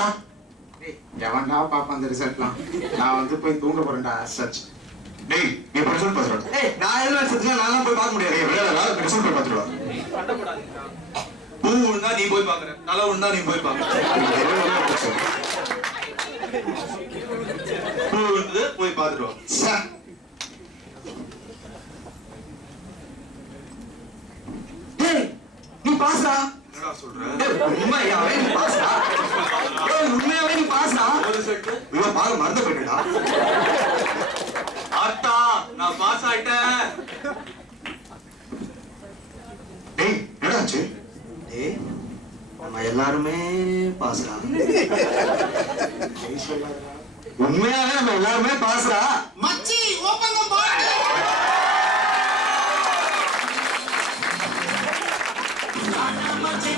பாடுறா. எவன்டா பாப்பா அந்த ரிசல்ட்லாம்? நான் வந்து போய் தூங்க போறேன்டா. சச் டேய் நீ ரிசல்ட் பாத்துறா. ஏய் நான் எதுல செஞ்சா நான் போய் பார்க்க முடியாது. வேறடா ரிசல்ட் போய் பாத்துறா. பண்ண கூடாதுடா. பூ உண்டா நீ போய் பாக்குற. தலை உண்டா நீ போய் பாக்குற. பூ உண்டு போய் பாத்துட்டு வா. டேய் நீ பாஸ்டா. என்னடா சொல்ற? உண்மையாவே நீ பாஸ்டா. ஏய் உண்மையாவே நீ பாஸ்டா. ஒரு செகண்ட். இவன் பாரு மறந்து போயிட்டடா. ஆத்தா நான் பாஸ் ஆயிட்டேன். டேய் என்னடாச்சு? டேய் நம்ம எல்லாருமே பாஸ்டா. உண்மையாவே நம்ம எல்லாருமே பாஸ்டா. மச்சி ஓபன் தி பாட்டில். மச்சி